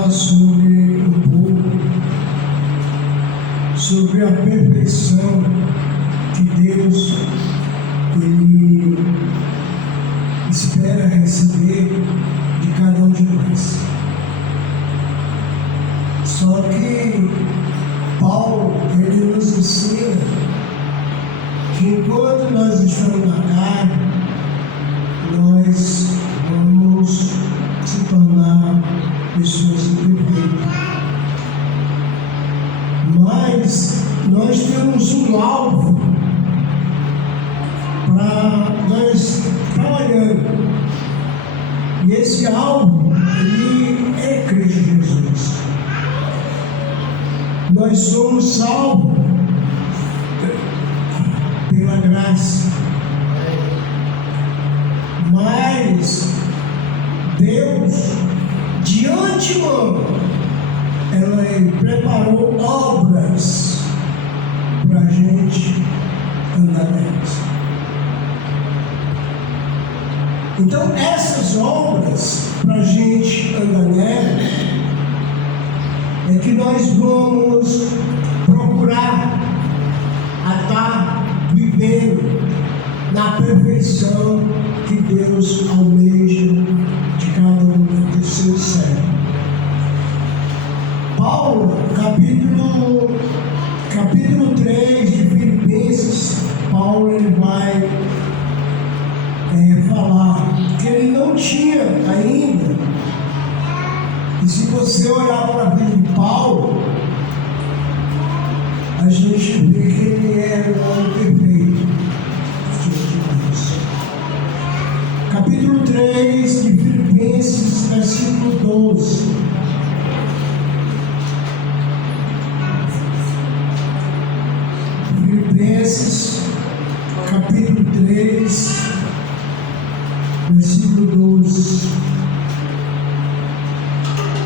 falar sobre sobre a perfeição que Deus ele espera receber de cada um de nós. Só que Paulo ele nos ensina que enquanto nós estamos na carne, nós vamos se tornar pessoas imperfeitas. Mas nós temos um alvo para nós trabalhando. E esse alvo, ele é Cristo Jesus. Nós somos salvos pela graça. Mas Deus, de antemão, Ele preparou obras para a gente andar nelas. Então, essas obras, para a gente andar nelas, é que nós vamos procurar estar vivendo na perfeição que Deus almeja de cada um dos seus servos. Paulo, capítulo 3 de Filipenses, Paulo ele vai falar que ele não tinha ainda, e se você olhar para a vida de Paulo, a gente vê que ele era um homem perfeito. Capítulo 3 de Filipenses, versículo 12. Filipenses, capítulo 3, versículo 12.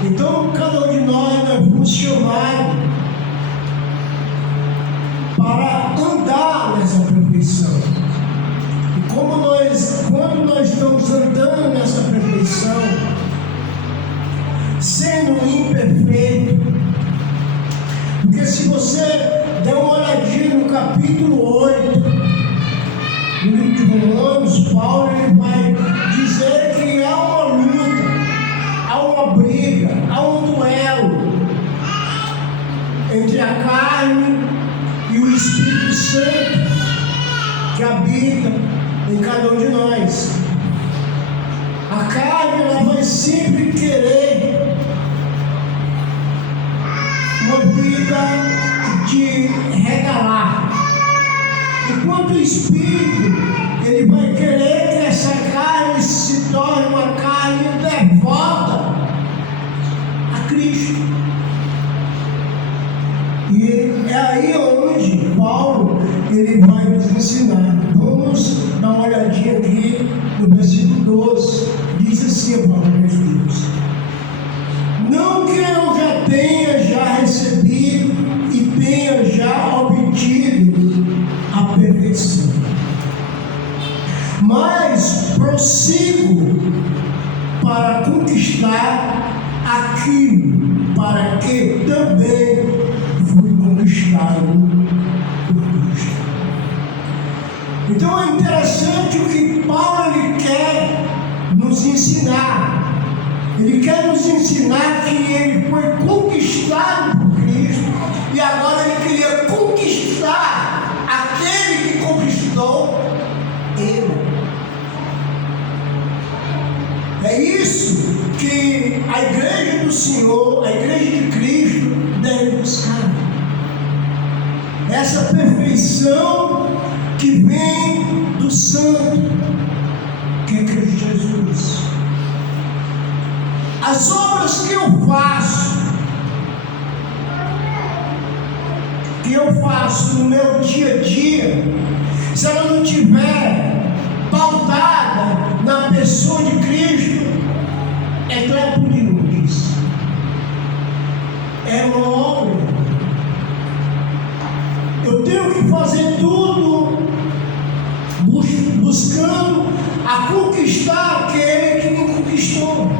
Então, cada um de nós fomos chamados para andar nessa perfeição. E quando nós estamos andando nessa perfeição, sendo imperfeito, porque se você der uma olhadinha no capítulo 8 do livro de Romanos, Paulo ele vai dizer que há uma luta, há uma briga, há um duelo entre a carne e o Espírito Santo que habita em cada um de nós. A carne ela vai sempre querer uma vida de regalar, enquanto o Espírito ele vai querer que essa carne se torne uma carne devota a Cristo. E é aí onde Paulo ele vai nos ensinar. Vamos dar uma olhadinha aqui no versículo 12. Diz assim a palavra de Deus: não que eu já tenha recebido e tenha já obtido a perfeição, mas prossigo para conquistar aquilo para que também fui conquistado por Cristo. Então é interessante o que Paulo ele quer nos ensinar. Ele quer nos ensinar que ele foi conquistado por Cristo e agora ele queria conquistar aquele que conquistou ele. É isso que a igreja do Senhor, a igreja de Cristo deve buscar. Essa perfeição que vem do Santo, que é Cristo Jesus. As obras que eu faço no meu dia a dia, se ela não tiver pautada na pessoa de Cristo, é trampo de luz. É uma obra. Eu tenho que fazer tudo buscando a conquistar aquele que me conquistou.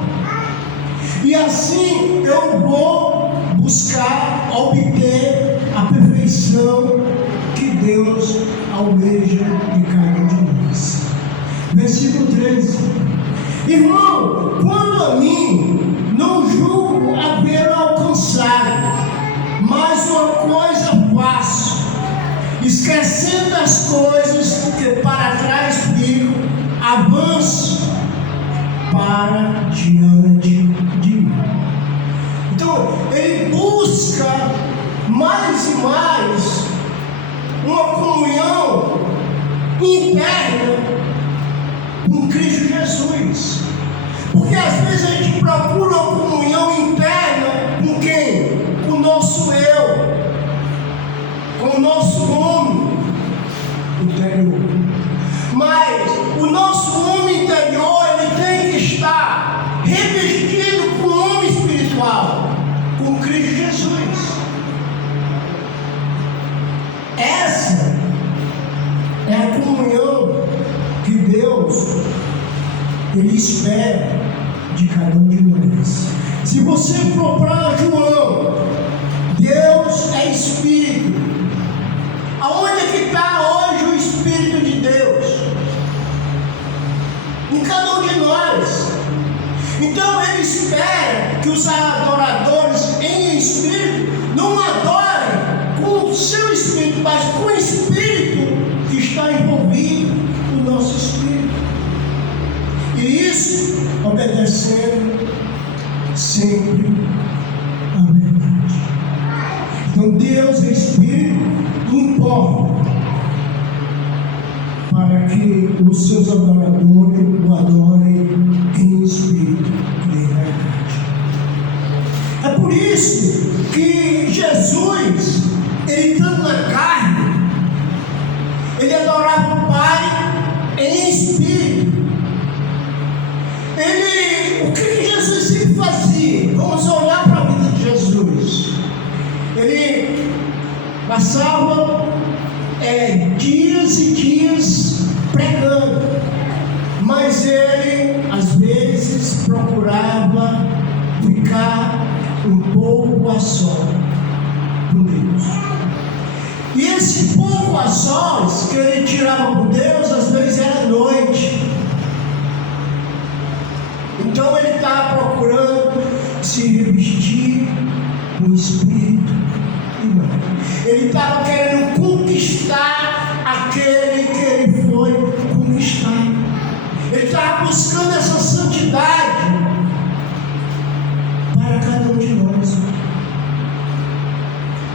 E assim eu Versículo 13. Irmão, quanto a mim, não julgo haver alcançado, mas uma coisa faço, esquecendo as coisas que para trás ficam, avanço para diante de mim. Então, ele busca mais e mais uma comunhão interna com Cristo Jesus. Porque às vezes a gente procura uma comunhão interna com quem? Com o nosso eu, com o nosso homem interior. Mas o nosso homem interior, ele tem que estar revestido com o homem espiritual, com Cristo Jesus. Essa é a comunhão que Deus ele espera de cada um de nós. Se você for para João, Deus é Espírito. Aonde é que está hoje o Espírito de Deus? Em cada um de nós. Então ele espera que os adoradores em espírito não adorem com o seu espírito, mas com o espírito que está envolvido no nosso espírito. E isso obedecendo sempre a verdade. Então Deus é Espírito, importa para que os seus adoradores o adorem em espírito e em verdade. É por isso que Jesus, ele estando na carne, ele adorava o Pai em espírito. O que Jesus sempre fazia? Vamos olhar para a vida de Jesus. Ele passava dias e dias pregando, mas ele às vezes procurava ficar um pouco a sós com Deus. E esse pouco a sós que ele tirava com Deus, às vezes era noite. Então ele estava procurando se revestir com o Espírito e não. Ele estava querendo conquistar aquele que ele foi conquistar. Ele estava buscando essa santidade para cada um de nós.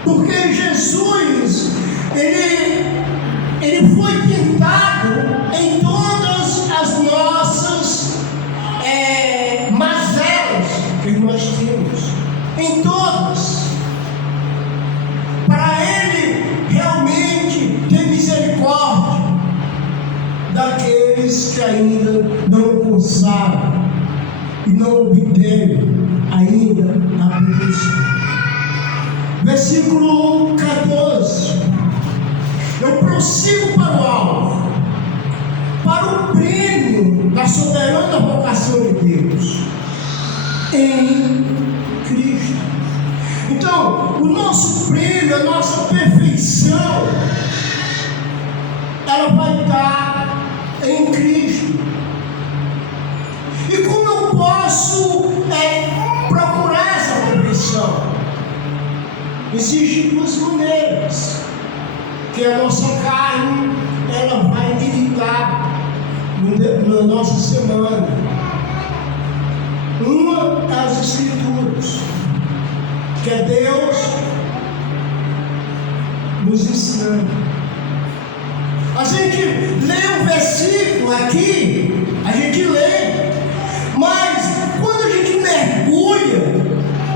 Porque Jesus, ele foi tentado em todas as nossas mazelas que nós temos, em todas, para ele realmente ter misericórdia daqueles que ainda não alcançaram e não obteram ainda a perfeição. Versículo 14: eu prossigo para o alvo, para o prêmio da soberana vocação de Deus em Cristo. Então, o nosso prêmio, a nossa perfeição, ela vai estar em Cristo. E como eu posso procurar essa perfeição? Existem duas maneiras que a nossa carne ela vai militar na nossa semana. Uma das Escrituras, que é Deus nos ensinando. A gente lê um versículo aqui, a gente lê, mas quando a gente mergulha,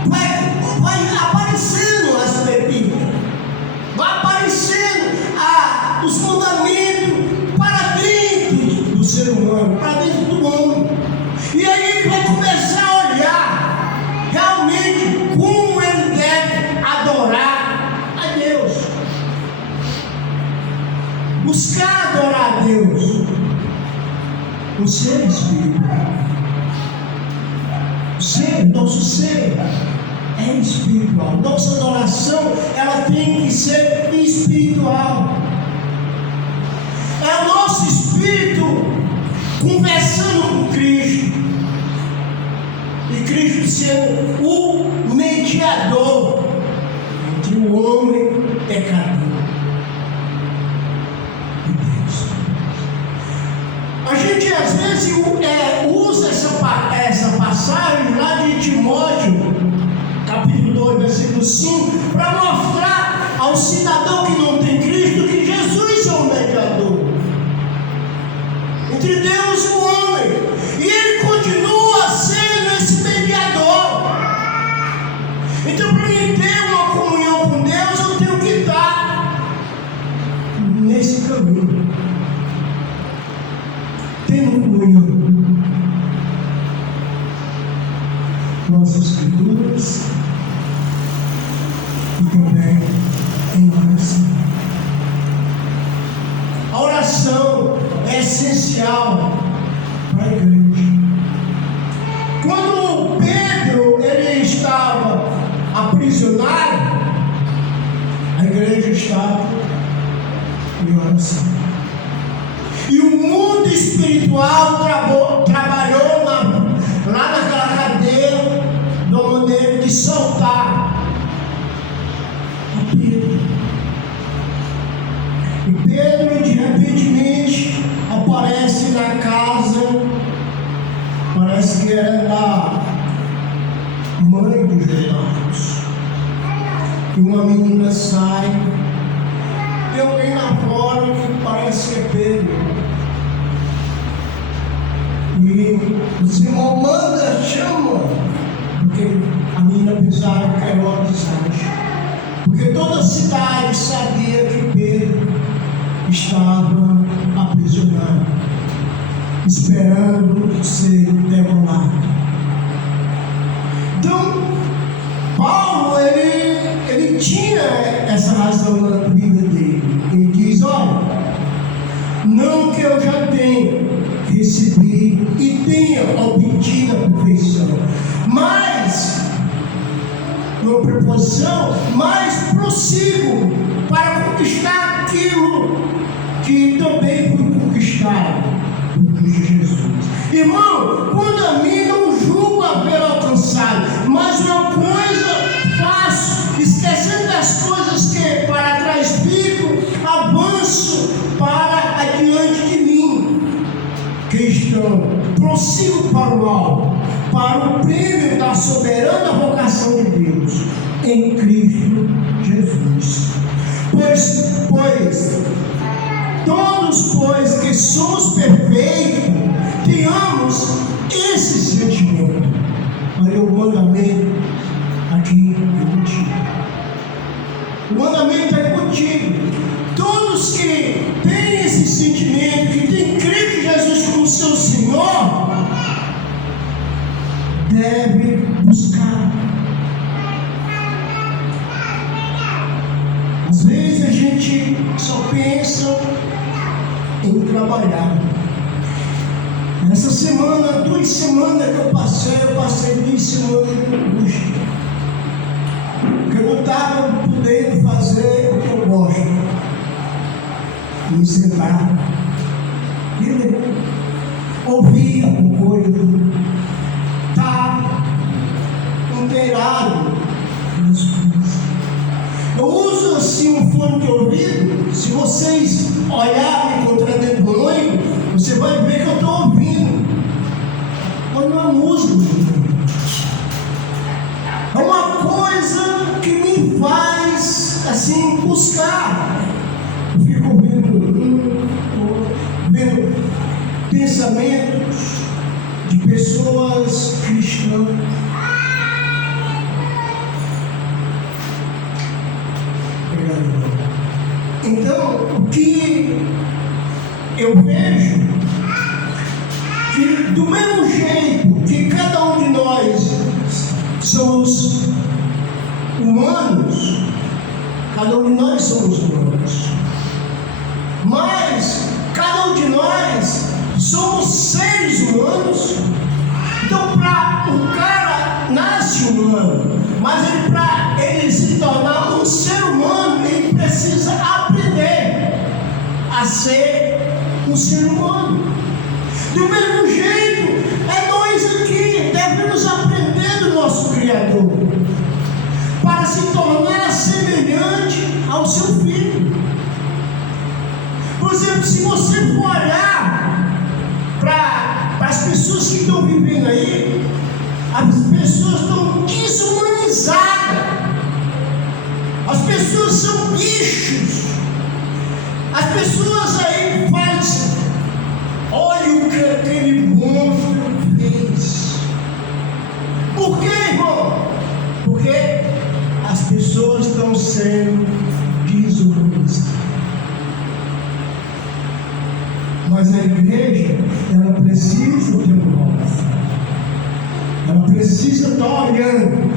vai aparecendo as pepitas, vai aparecendo os fundamentos para dentro do ser humano, para dentro do homem. E aí ele vai começar a olhar realmente como ele deve adorar a Deus, buscar adorar a Deus, o ser espiritual. Nosso ser é espiritual. Nossa adoração ela tem que ser espiritual. É o nosso espírito conversando com Cristo, e Cristo sendo o mediador entre o homem pecador e Deus. A gente às vezes usa essa passagem lá de Timóteo, capítulo 2, versículo 5, para mostrar ao cidadão que não tem Cristo que Jesus é o mediador entre Deus e o homem, e ele continua sendo esse mediador. Então, para mim ter uma comunhão com Deus, eu tenho que estar nesse caminho, tendo comunhão com as Escrituras e também em oração. A oração é essencial para a igreja. Quando Pedro ele estava aprisionado, a igreja estava em oração. E o mundo espiritual trabalhou lá naquela cadeia de uma maneira de soltar a Pedro. E Pedro, de repentemente, aparece na casa, parece que era da mãe dos Marcos. E uma menina sai, e alguém lá fora que parece que é Pedro. E o Senhor manda, chama, porque a menina pensava que era uma distante. Porque toda a cidade sabia que Pedro estava aprisionado, esperando ser degolado. Então, Paulo, ele tinha essa razão na vida dele. Ele diz: olha, não que eu já tenha recebido e tenha obtido a perfeição, mas, uma preposição, mas prossigo para conquistar aquilo que também foi conquistado por Cristo Jesus. Irmão, quando a mim não julgo haver alcançado, mas uma coisa faço, esquecendo das coisas que para trás ficam, avanço para adiante de mim. Cristão, prossigo para o alto, para o prêmio da soberana vocação de Deus em Cristo Jesus. Pois todos, que somos perfeitos, tenhamos esse sentimento. Olha o mandamento aqui é contigo. O mandamento é contigo. Todos que têm esse sentimento, que têm Cristo Jesus como seu Senhor, devem buscar. Às vezes a gente só pensa em trabalhar. Nessa semana, 2 semanas que eu passei 2 semanas de angústia. Porque eu não estava podendo fazer o que eu gosto. Me sentar e ler, ouvir alguma coisa, estar inteirado nas coisas. Eu uso assim um fone de ouvido. Se vocês olharem e encontrar dentro do ônibus, você vai ver que eu estou ouvindo. Mas não é música. É uma coisa que me faz assim buscar. Eu fico ouvindo pensamentos de pessoas cristãs. Então, o que eu vejo que do mesmo jeito que cada um de nós somos humanos, cada um de nós somos humanos, mas cada um de nós somos seres humanos. Então, para o cara nasce humano, mas para ele se tornar um ser humano, ele precisa aprender a ser um ser humano. Do mesmo jeito, nós aqui devemos aprender do nosso Criador para se tornar semelhante ao seu Filho. Por exemplo, se você for olhar para as pessoas que estão vivendo aí, as pessoas estão desumanizadas, as pessoas são bichos, as pessoas aí fazem, olha o que aquele monstro fez. Por quê, irmão? Porque as pessoas estão sendo desumanizadas. Mas a igreja, ela precisa ter um alvo. Ela precisa estar olhando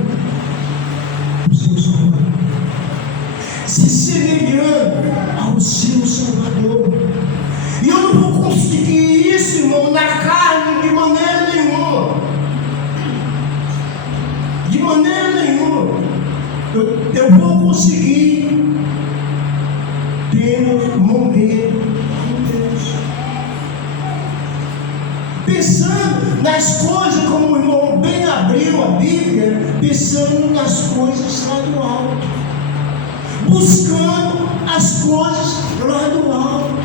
o seu Salvador, se semelhando ao seu Salvador. E eu não vou conseguir isso, irmão, na carne, de maneira nenhuma. De maneira nenhuma. Eu vou conseguir ter um momento com Deus, pensando nas coisas, como o irmão bem abriu a Bíblia, pensando nas coisas lá do alto, buscando as coisas lá do alto.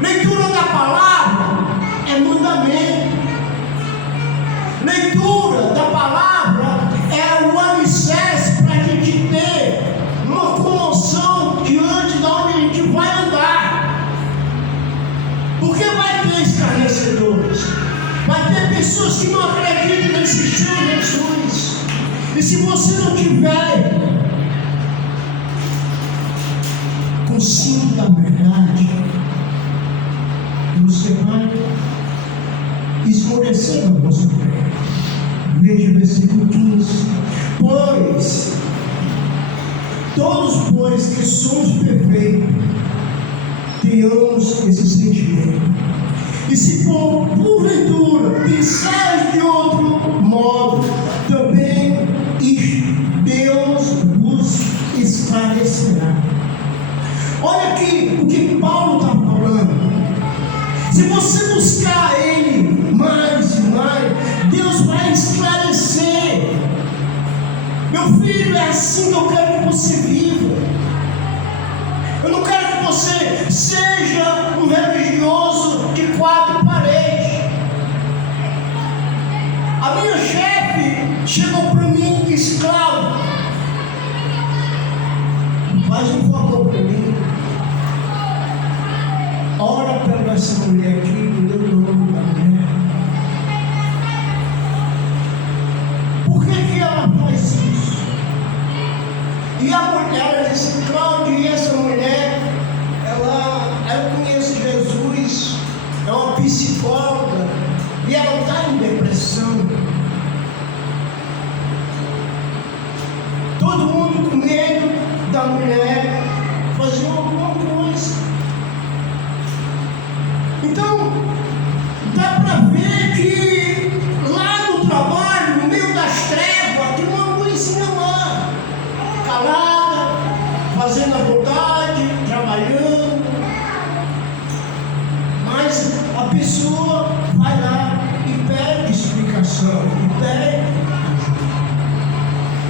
Leitura da palavra é mandamento. Leitura da palavra é o alicerce para a gente ter uma comoção diante de onde a gente vai andar. Porque vai ter escarnecedores, vai ter pessoas que não acreditam na existência de Jesus. E se você não tiver consciente da verdade, você vai esmorecer na vossa fé. Veja o versículo 15. Todos que somos perfeitos, tenhamos esse sentimento. E se porventura pensar de outro modo, também Deus vos esclarecerá. Olha aqui o que Paulo está falando. Se você buscar Ele mais e mais, Deus vai esclarecer. Meu filho, é assim que eu quero que você viva. Eu não quero que você seja um religioso de 4 paredes. A minha chefe chegou para mim e disse: Cláudio, faz um favor para mim. Ora pela essa mulher aqui, me deu o nome da mulher. Por que ela faz isso? E a mulher, ela disse: Cláudio, e essa mulher, ela conhece Jesus, é uma psicóloga, e ela está em depressão. Todo mundo com medo da mulher fazer alguma coisa. Então, dá para ver que lá no trabalho, no meio das trevas, tem uma luzinha lá, calada, fazendo a vontade, trabalhando. Mas a pessoa vai lá e pede explicação, e pede ajuda.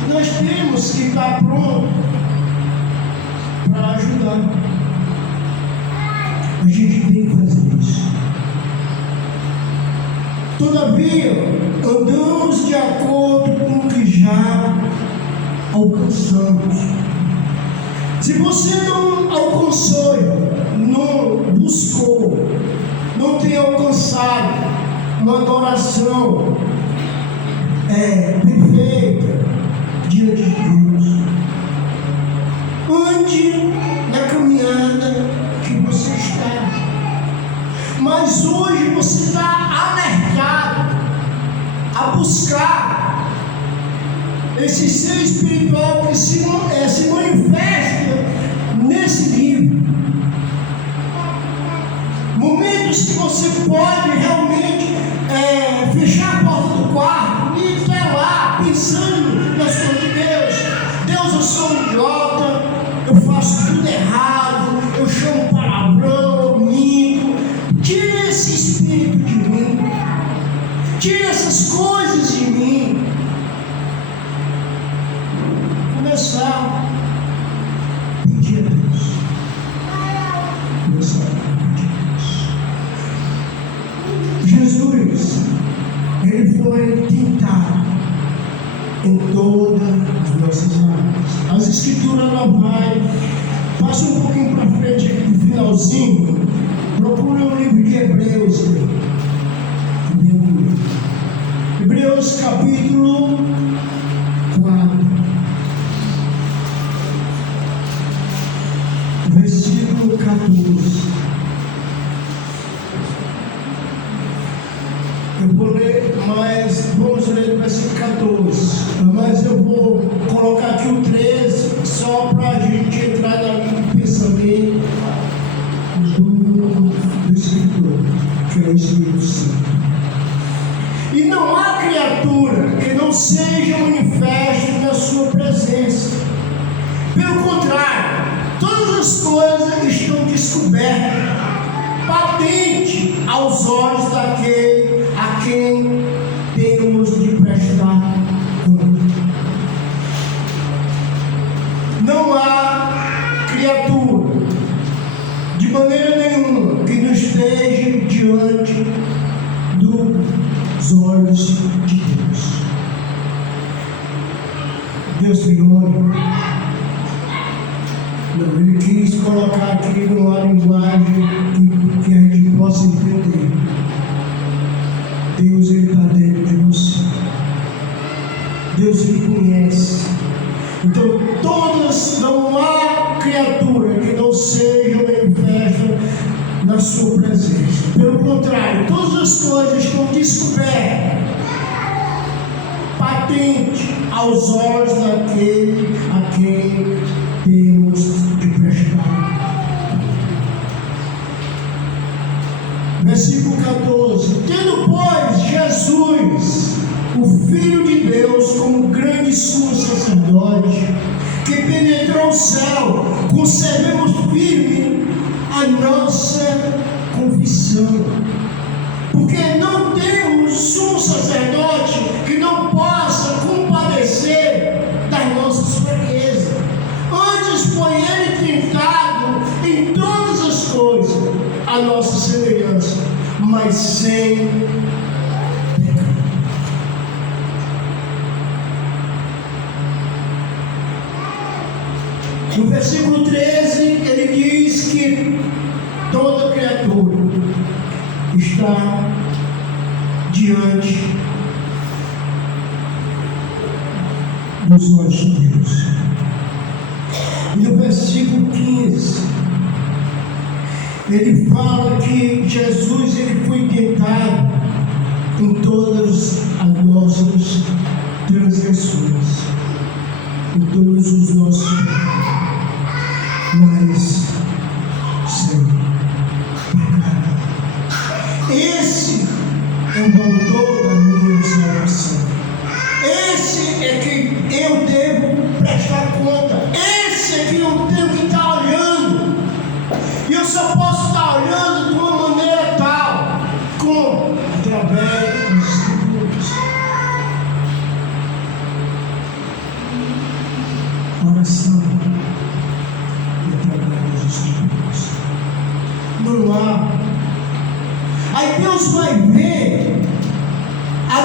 E nós temos que estar prontos para ajudar. A gente tem que fazer isso. Todavia, andamos de acordo com o que já alcançamos. Se você não alcançou, não buscou, não tem alcançado uma adoração perfeita diante de Deus, ande na caminhada que você está. Mas hoje você está alertado a buscar esse ser espiritual que se manifesta nesse livro. Momentos que você pode realmente fechar a porta do quarto e estar lá pensando nas coisas de Deus. Deus, eu sou um idiota, eu faço tudo errado, eu chamo palavrão, eu minto. Tira essas coisas em mim. Começar a pedir a Deus. Começar a pedir a Deus. Jesus, ele foi tentado em todas as nossas áreas. As escrituras não vai. Passa um pouquinho para frente aqui no finalzinho. Procura o livro de Hebreus. Hebreus capítulo 4. Versículo 14. Eu vou ler, mas vamos ler o versículo 14. Mas eu vou colocar aqui o 13, só para a gente entrar no pensamento do Escritor, que é o Espírito Santo. E não há criatura que não seja manifesta na sua presença. Pelo contrário, todas as coisas estão descobertas, patente aos olhos daquele a quem temos de prestar conta. Não há criatura, de maneira nenhuma, que não esteja diante dos olhos de Deus. Deus Senhor, ele quis colocar aqui uma linguagem que a gente possa entender. Deus, ele está dentro de você. Deus, ele conhece. Então, não há criatura que não seja manifesta na sua presença. Pelo contrário, todas as coisas estão descobertas, patente aos olhos daquele a quem temos de prestar. Versículo 14. Tendo, pois, Jesus, o Filho de Deus, como grande sumo sacerdote, que penetrou o céu, conservemos firme a nossa confissão. Porque não temos sumo sacerdote que não possa compadecer das nossas fraquezas. Antes foi ele tentado em todas as coisas, a nossa semelhança, mas sem pecado. No versículo 13, ele diz que toda criatura está diante dos olhos de Deus. E no versículo 15, ele fala que Jesus, ele foi tentado em todas as nossas transgressões, em todos os nossos pecados, mas sem pecado. Esse é o autor da minha salvação. Esse é que eu devo prestar conta. Esse é que eu tenho que estar olhando. E eu só posso estar olhando de uma maneira tal, como através dos Escrituras. Oração e através dos Escrituras. Não há. Aí Deus vai ver a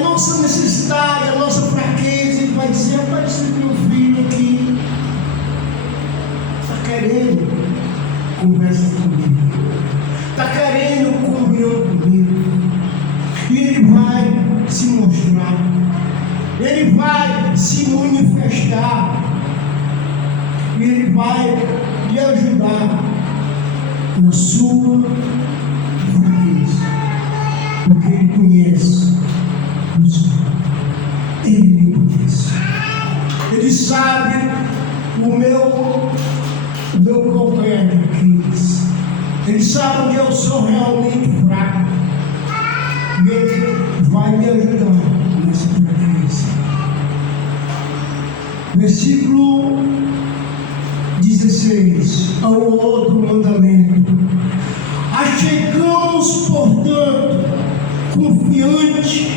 nossa necessidade, a nossa fraqueza, e vai dizer: apareceu meu filho aqui, está querendo conversa comigo, está querendo comunhão comigo, e ele vai se mostrar, ele vai se manifestar, e ele vai lhe ajudar na sua fraqueza, porque ele conhece o Senhor. Ele me conhece. Ele sabe o meu calcanhar de Aquiles. Ele sabe onde eu sou realmente fraco. E ele vai me ajudar nessa fraqueza. Versículo 16. Ao outro mandamento: achegamos, portanto, confiante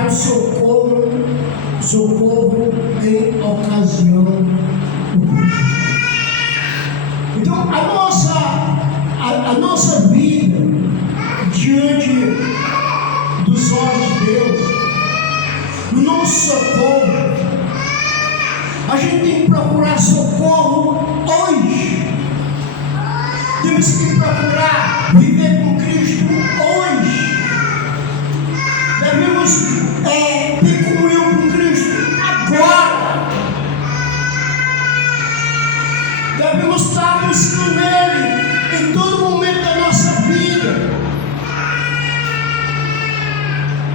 para o socorro em ocasião oportuna. Então, a nossa vida diante dos olhos de Deus, no nosso socorro, a gente tem que procurar socorro hoje. Temos que procurar viver com Cristo hoje. Devemos ter comunhão com Cristo agora. Devemos estar buscando Ele em todo momento da nossa vida.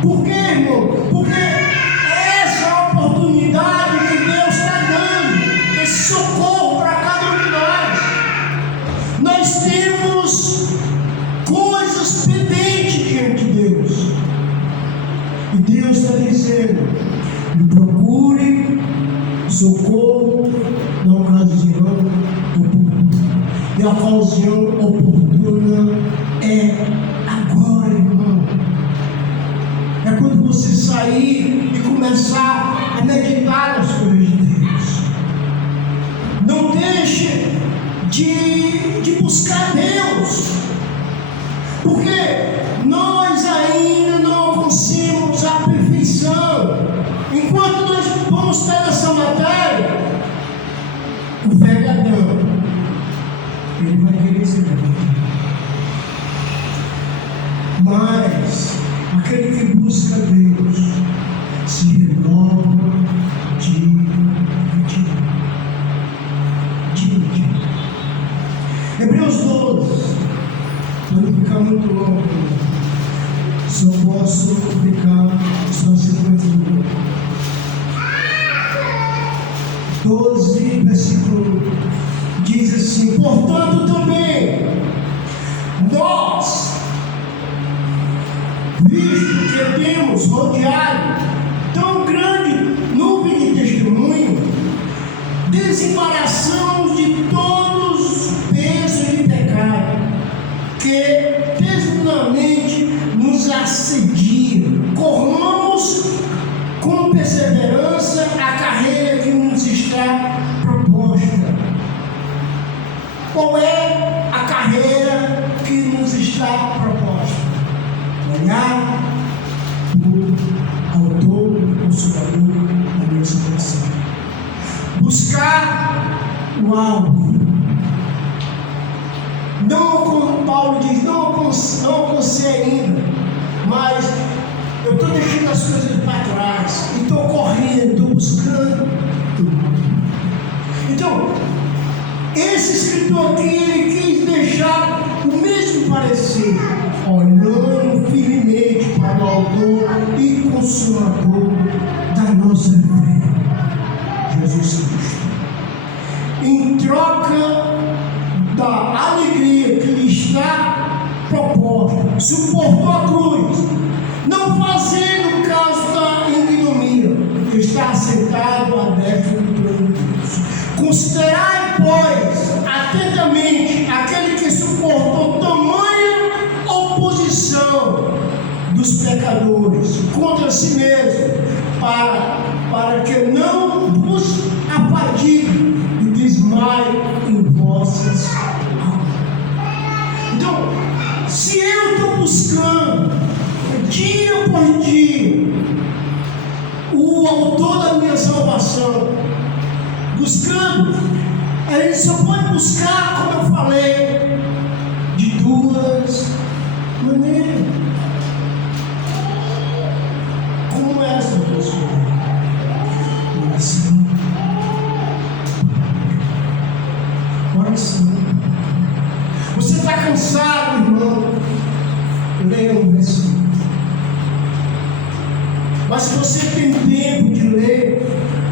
Por quê, irmão? Porque essa é a oportunidade que Deus está dando, esse socorro para cada um de nós. Nós temos coisas pendentes diante de Deus. E Deus está dizendo: me procure socorro na ocasião oportuna. E a ocasião oportuna é agora, irmão. É quando você sair e começar a meditar nas coisas de Deus. Não deixe de buscar Deus, porque nós ainda não alcançamos a perfeição. Enquanto nós vamos ter essa matéria, o velho Adão, ele vai querer ser verdade. Mas aquele que busca Deus se renova dia a dia. Hebreus 12, para não ficar muito longo, só posso ficar só 50 minutos. 12, versículo, diz assim: portanto também, nós, visto que temos rodeado tão grande nuvem de testemunho, desembaraçamos de todos os pesos de pecado que desnudamente nos assedia. Corramos com perseverança a carreira que nos está proposta. Qual é a carreira que nos está proposta? Olhar o autor e consumador da nossa salvação. Buscar o alvo. Não, como Paulo diz, não alcancei ainda, mas eu estou deixando as coisas para trás e estou correndo, estou buscando. Então, esse escritor aqui, ele quis deixar o mesmo parecer, olhando firmemente para o autor e consumador da nossa fé, Jesus Cristo. Em troca da alegria que lhe está proposta, suportou a cruz, não fazendo caso da ignomínia, que está assentado à destra do trono de Deus. Considerai, pois, atentamente aquele que suportou tamanha oposição dos pecadores contra si mesmo, para que não vos afadigue e desmaie em vossas almas. Então, se eu estou buscando dia por dia o autor da minha salvação, buscando, a gente só pode buscar, como eu falei, de duas maneiras. Como é essa pessoa? Oração. Oração. Você está cansado, irmão? Leia um versículo. Mas se você tem tempo de ler,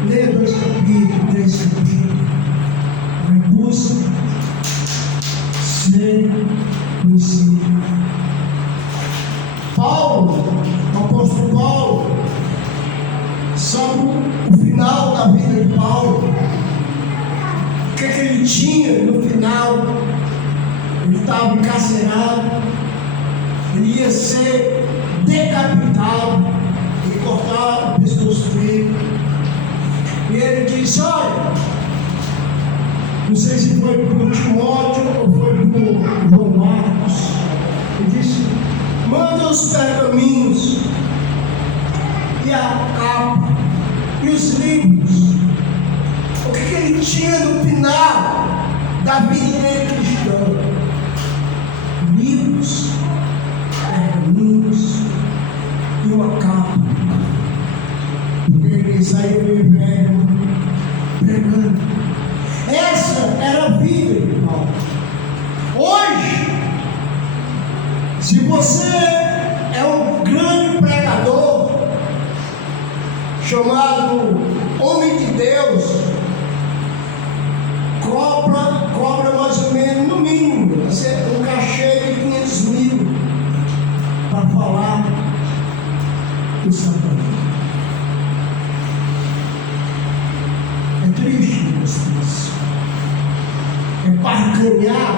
leia 2 capítulos, 3 capítulos. Mas busque ser conhecido. Paulo, o apóstolo Paulo, sabe o final da vida de Paulo? O que ele tinha no final? Ele estava encarcerado, ele ia ser decapitado, ele cortava disse: olha, não sei se foi para o Timóteo ou foi para o João Marcos. Ele disse: manda os pergaminhos e a capa e os livros. O que ele tinha no final da vida cristã? Livros, pergaminhos e uma capa. Porque ele saiu do inverno pregando. Essa era a vida, irmão. Hoje, se você é um grande pregador, chamado homem de Deus, cobra mais ou menos, no mínimo, um cachê de 500 mil para falar do Satanás. É triste, meus filhos. É barganhar.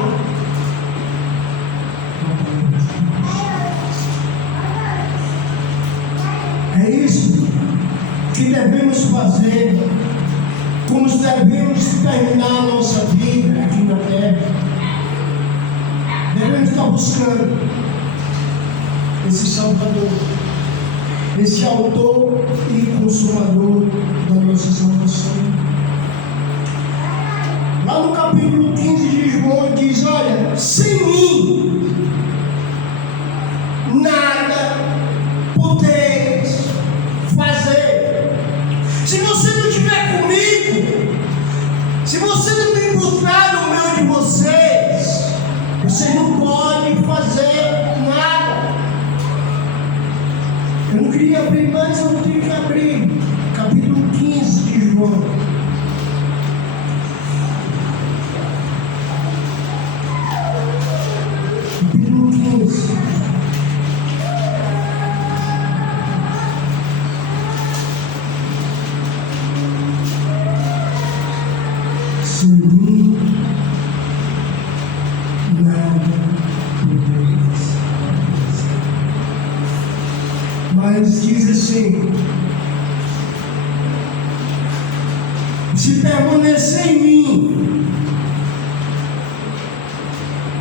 É isso que devemos fazer, como devemos terminar a nossa vida aqui na terra. Devemos estar buscando esse Salvador, esse autor e consumador da nossa salvação. Lá no capítulo 15 de João diz: olha, sem mim nada podeis fazer. Se você não estiver comigo, se você não me buscar no meio de vocês, vocês não podem fazer nada. Eu não queria abrir, mas eu tenho que abrir. Capítulo 15 de João. Capítulo 15. Sem mim nada podeis fazer. Mas diz assim: se permanecer em mim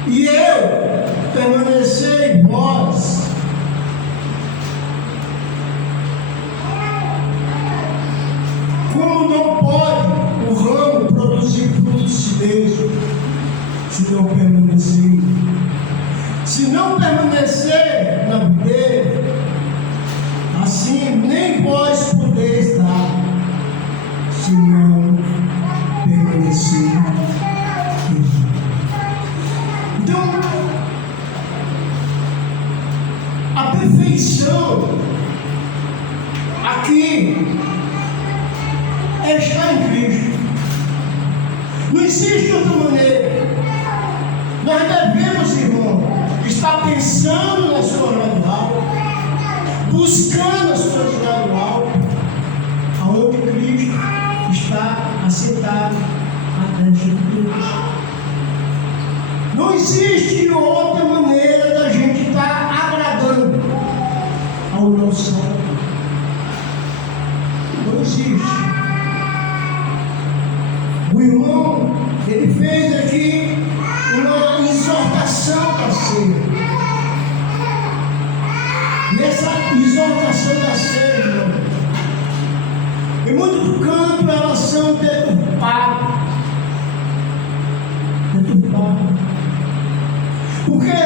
e eu permanecer em vós, como não pode o ramo produzir frutos si mesmo, se não permanecer? Se não permanecer na videira, assim nem vós podeis dar, se não permanecer em mim. Então, a perfeição aqui é estar em Cristo. Não existe outra maneira. Nós devemos, irmão, estar pensando na sua gradual, buscando a sua gradual, aonde Cristo está assentado à destra de Deus. Não existe outra maneira da gente estar agradando ao nosso Salvador. Não existe. O irmão, ele fez aqui uma exortação da ceia. Nessa exortação da ceia, irmão, em muito canto elas são deturpadas. Porque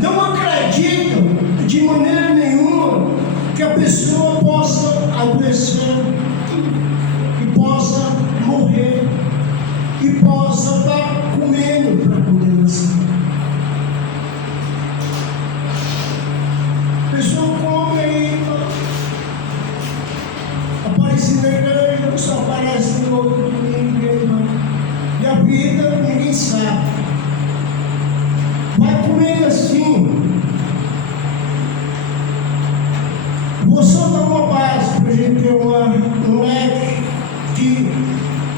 não acreditam de maneira nenhuma que a pessoa possa adoecer e possa morrer e possa estar comendo para poder nascer. A pessoa come aí, aparece na igreja, só aparece no outro domingo, e a vida ninguém sabe. Vai comendo assim. Vou só dar uma base para a gente ter um leque que,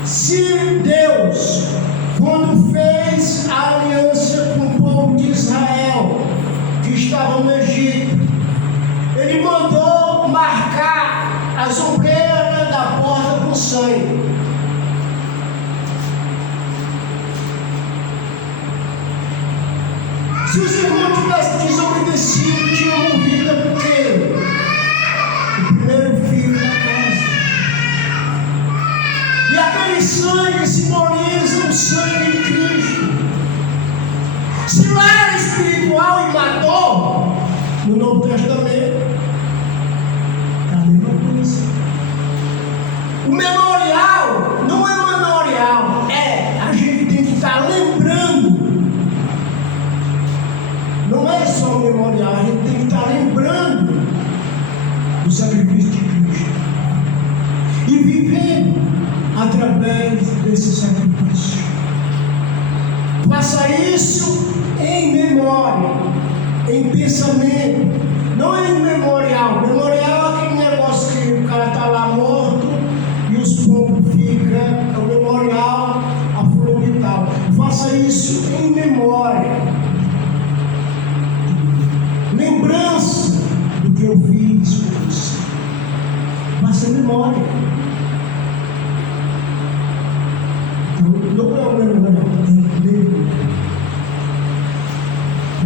se Deus, quando fez a aliança com o povo de Israel, que estava no Egito, Ele mandou marcar as ombreiras da porta com sangue. Se os irmãos tivessem desobedecido, tinham morrido porque o primeiro filho da casa. E aquele sangue simboliza o sangue de Cristo. Se lá era espiritual e matou, no Novo Testamento, é a mesma coisa. O memorial não é memorial, a gente tem que estar lembrando. Não é só um memorial, a gente tem que estar lembrando do sacrifício de Cristo e vivendo através desse sacrifício. Faça isso em memória, em pensamento, não em memorial. Memorial é aquele negócio que o cara está lá morto e os pombos ficam, é o memorial, a flor de tal. Faça isso em memória. Lembrança do que eu fiz por você. Faça memória. Então, não é o memorial, é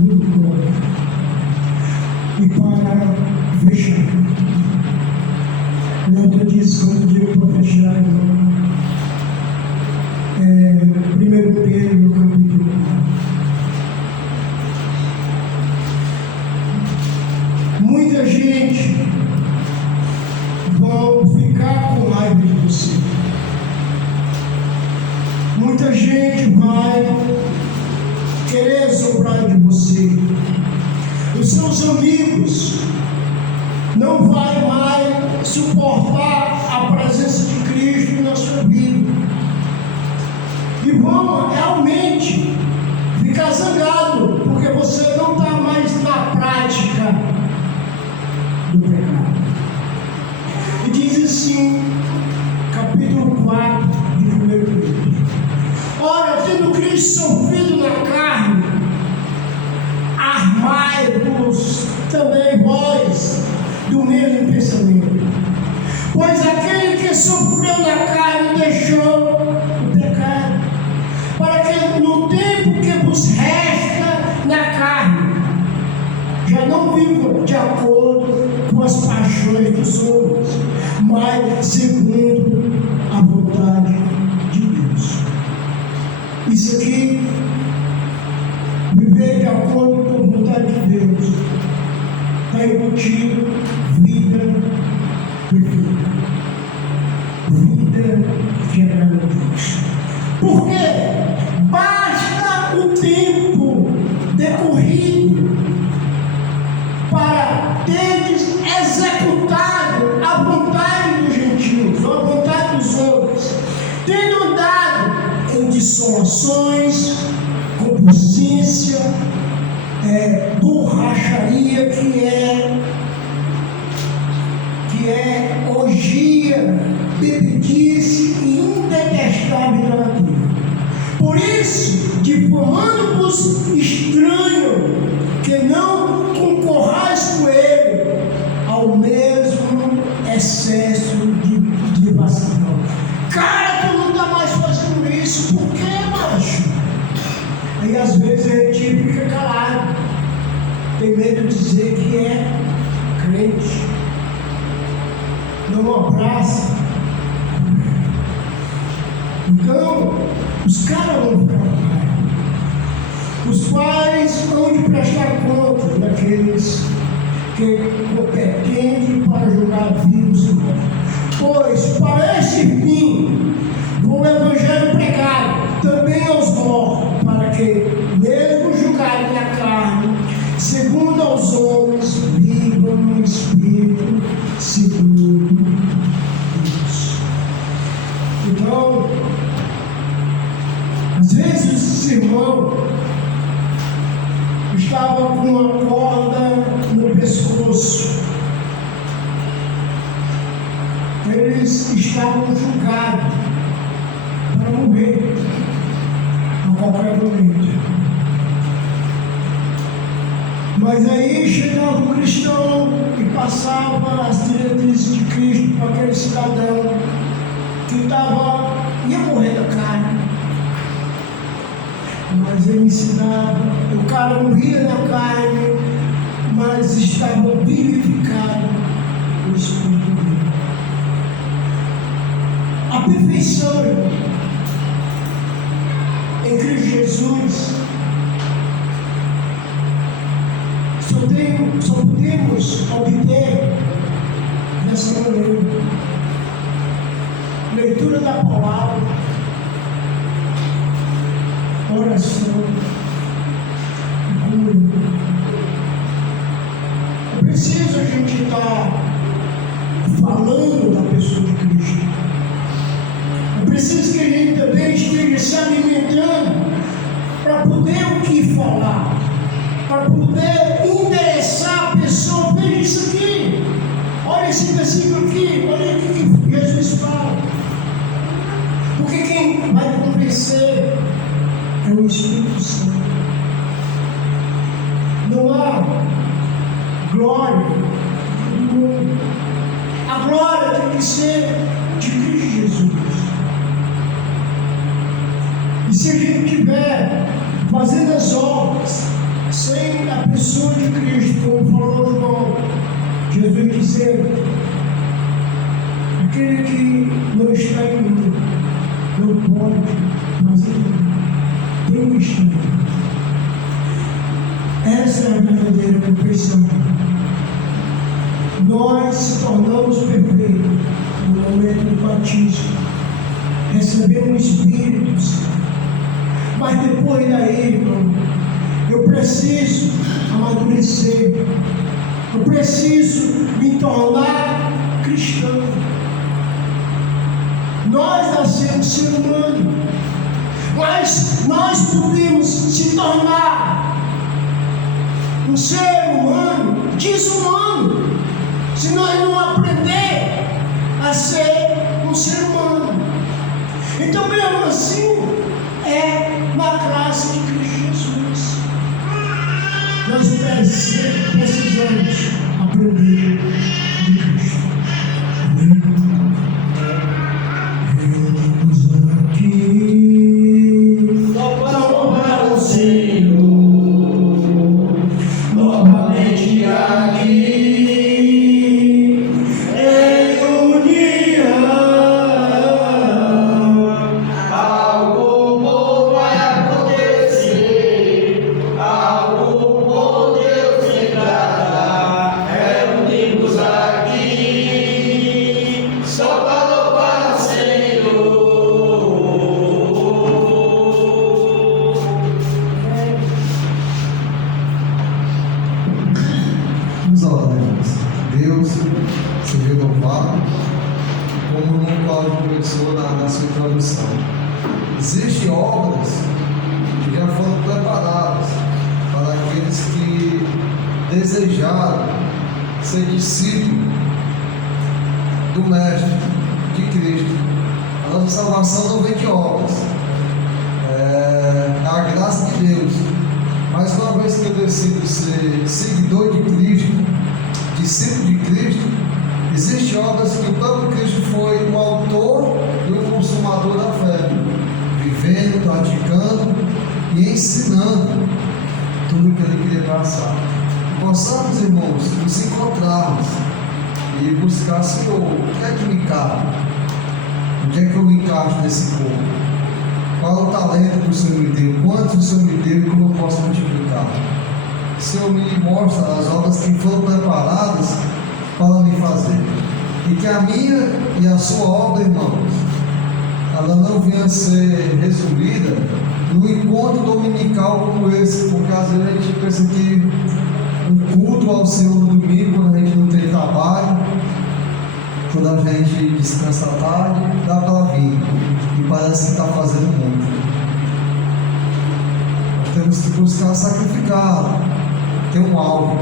memória. E para fechar, eu disse, quando eu digo para fechar, 1 Pedro, capítulo 1. Muita gente vai ficar com raiva de você. Muita gente vai querer sobrar de você. Os seus amigos não vão mais suportar a presença de Cristo na sua vida. E vão realmente ficar zangados, porque você não está mais na prática do pecado. E diz assim, capítulo 4 de 1 Pedro: ora, tendo Cristo sofrido na carne, armai-vos também vós do mesmo pensamento. Pois aquele que sofreu na carne deixou o pecado, para que no tempo que vos resta na carne, já não vivam de acordo com as paixões dos homens, mas segundo a vontade de Deus. Isso aqui, viver de acordo com a vontade de Deus, está embutido vida perfeita, vida que agrada a Deus. Por quê? Basta o tempo decorrido para teres executado a vontade dos gentios, a vontade dos homens, tendo andado em dissolações, concupiscência, borracharia, que é orgia, bebedice e indetestável natureza. Por isso, difamando-vos estranho, que não concorrais com ele ao mesmo excesso de devassidão. Cara, tu não está mais fazendo isso, por quê, macho? Aí às vezes a gente fica calado, tem medo de dizer que é crente, não abraça. Então, os caras vão ficar lá. Os pais vão de prestar conta daqueles que competentes para julgar vivos e mortos. Pois, para este fim, o Evangelho pregado também aos mortos, para que, mesmo julgados na carne, segundo aos homens, vivam no Espírito, segundo Deus. Então, às vezes os irmãos estavam com uma corda no pescoço. Eles estavam julgados para morrer a qualquer momento. Mas aí chegava um cristão e passava as diretrizes de Cristo para aquele cidadão. que ia morrer da carne, mas ele ensinava, o cara morria na carne, mas estava vivificado no Espírito dele. A perfeição em Cristo Jesus só podemos obter dessa maneira: leitura da palavra, oração e comunhão. É preciso a gente estar falando da pessoa de Cristo. É preciso que a gente também esteja se alimentando para poder o que falar, para poder interessar a pessoa. Veja isso aqui, olha esse versículo aqui, olha o que Jesus fala. Porque quem vai convencer é o Espírito Santo. Não há glória no mundo. A glória tem que ser de Cristo Jesus. E se a gente estiver fazendo as obras sem a pessoa de Cristo, como falou João, Jesus dizendo: aquele que não está em mim não pode fazer nada. Tem que estar. Essa é a verdadeira perfeição. Nós se tornamos perfeitos no momento do batismo. Recebemos o Espírito Santo. Mas depois daí, irmão, eu preciso amadurecer. Eu preciso me tornar cristão. Nós nascemos ser humano, mas nós podemos se tornar um ser humano desumano se nós não aprender a ser um ser humano. Então, mesmo assim, é na graça de Cristo Jesus. Nós precisamos aprender de Cristo. Vemos aqui para louvar o Senhor, novamente aqui. Deus seja louvado, como o Paulo começou na sua introdução. Existem obras que já foram preparadas para aqueles que desejaram ser discípulos do Mestre, de Cristo. A nossa salvação não vem de obras, é a graça de Deus. Mas uma vez que eu decido ser seguidor de Cristo, discípulo de Cristo, existem obras que o próprio Cristo foi o autor e o consumador da fé, vivendo, praticando e ensinando tudo o que ele queria passar. Possamos, irmãos, nos encontrarmos e buscar: Senhor, o que é que me cabe? Onde é que eu me encaixo nesse corpo? Qual é o talento que o Senhor me deu? Quanto o Senhor me deu e como eu posso multiplicar? O Senhor me mostra as obras que foram preparadas para me fazer. E que a minha e a sua obra, irmãos, ela não venha a ser resumida no encontro dominical como esse, porque às vezes a gente pensa que um culto ao Senhor no domingo, quando a gente não tem trabalho, quando a gente descansa à tarde, dá para vir e parece que está fazendo muito. Nós temos que buscar sacrificar, ter um alvo.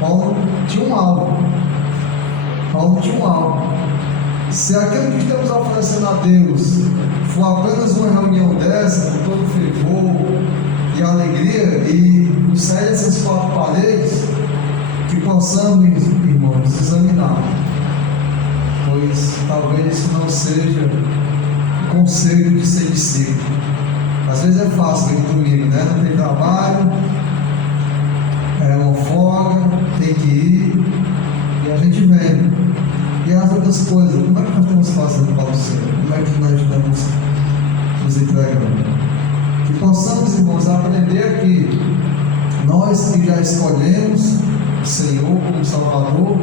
Paulo tinha um alvo. Se aquilo que estamos oferecendo a Deus for apenas uma reunião dessa, com todo fervor e alegria, e nos sair dessas quatro paredes, que possamos, irmãos, examinar, pois talvez isso não seja o conceito de ser discípulo. Às vezes é fácil vir domingo, né? Não tem trabalho, é uma folga, tem que ir, e a gente vem. E as outras coisas, como é que nós estamos fazendo para o Senhor? Como é que nós estamos nos entregando? Que possamos, irmãos, aprender aqui, nós que já escolhemos o Senhor como Salvador,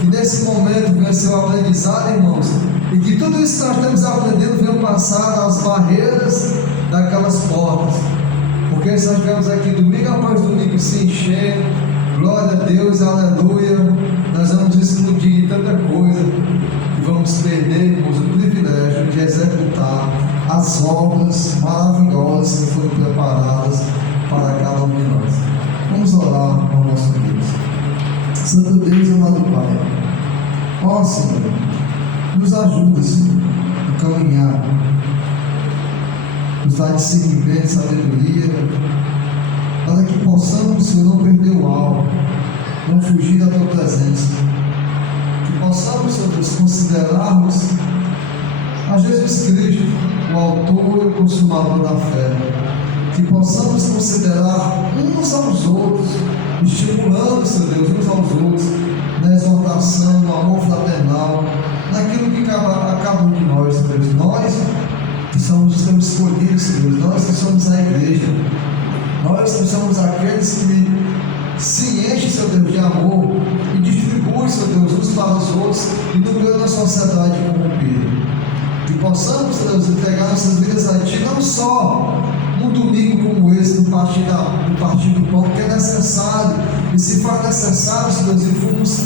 que nesse momento venha ser o aprendizado, irmãos, e que tudo isso que nós estamos aprendendo venha passar as barreiras daquelas portas, porque se nós estivermos aqui domingo após domingo se encher, glória a Deus, aleluia, nós vamos explodir de tanta coisa e vamos perder, irmãos, o privilégio de executar as obras maravilhosas que foram preparadas para cada um de nós. Vamos orar ao nosso Deus. Santo Deus e amado Pai, ó Senhor, nos ajuda, Senhor, a caminhar, nos dá discernimento, sabedoria, para que possamos, Senhor, não perder o alvo, não fugir da Tua presença, que possamos, Senhor Deus, considerarmos a Jesus Cristo, o autor e o consumador da fé, que possamos considerar uns aos outros, estimulando, Senhor Deus, uns aos outros, na exortação, no amor fraternal, naquilo que cada um de nós, Senhor Deus, nós que estamos escolhidos, Senhor Deus, nós que somos a igreja, nós que somos aqueles que se enchem, Senhor Deus, de amor e distribuem, Senhor Deus, uns para os outros e no meio da sociedade corrompida. Que possamos, Senhor Deus, entregar nossas vidas a Ti, não só num domingo como esse, no partir do pão, que é necessário, e se faz necessário, Senhor Deus, e fomos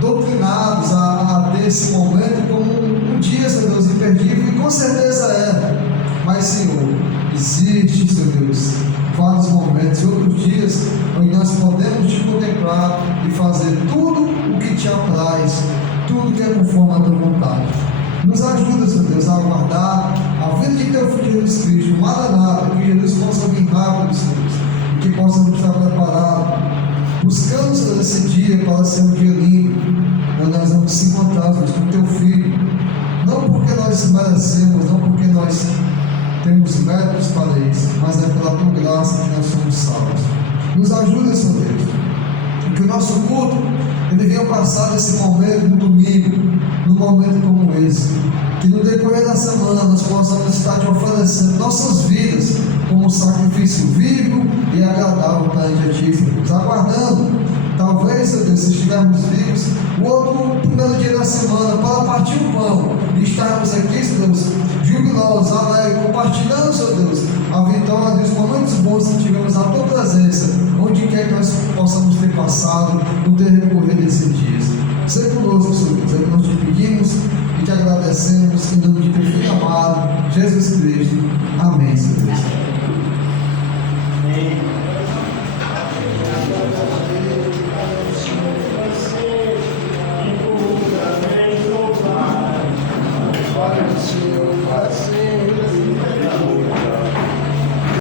doutrinados a ter esse momento como um dia, Senhor Deus, imperdível, e com certeza é. Mas, Senhor, existe, Senhor Deus, vários momentos, outros dias, onde nós podemos Te contemplar e fazer tudo o que Te apraz, tudo que é conforme a Tua vontade. Nos ajuda, Senhor Deus, a aguardar a vida de Teu Filho Jesus Cristo, Maranata, que Jesus possa vir rápido, Senhor Deus, e que possa estar preparado, buscando, Senhor Deus, esse dia para ser um dia lindo, onde nós vamos se encontrar, Senhor Deus, com Teu Filho, não porque nós merecemos, não porque nós temos méritos para isso, mas é pela Tua graça que nós somos salvos. Nos ajuda, Senhor Deus, e que o nosso culto ele venha passar desse momento no domingo, num momento como esse, que no decorrer da semana nós possamos estar Te oferecendo nossas vidas como um sacrifício vivo e agradável perante a Ti, Senhor Deus, aguardando, talvez, Senhor Deus, se estivermos vivos, o outro primeiro dia da semana, para partir o pão e estarmos aqui, Senhor Deus, jubilosos, alegres, compartilhando, Senhor Deus, a vitória dos momentos bons que tivemos na Tua presença, onde quer que nós possamos ter passado no decorrer desses dias. Seja conosco, Senhor Deus, é que nós Te pedimos e Te agradecemos, em nome de Teu Filho amado, Jesus Cristo. Amém, Senhor Deus. Amém. Glória ao Senhor, Pai.